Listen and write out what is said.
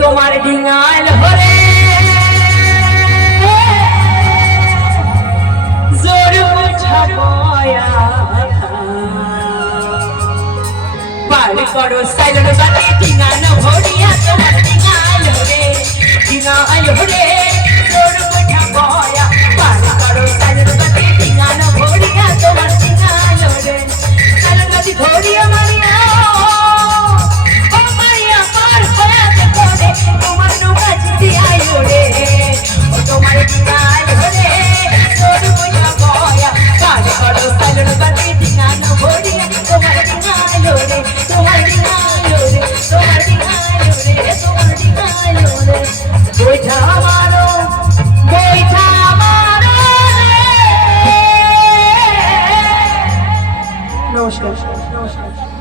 তোমার ডিঙাল হরে জোর মুঠা বয়া পার করো সাইলের বাতি ডিঙাল ভরিয়া তোমার ডিঙাল হরে ডিঙাল হরে জোর মুঠা বয়া পার করো সাইলের বাতি ডিঙাল ভরিয়া তোমার ডিঙাল হরে সাইলের বাতি ভরিয়া মারিয়া নমস্কার।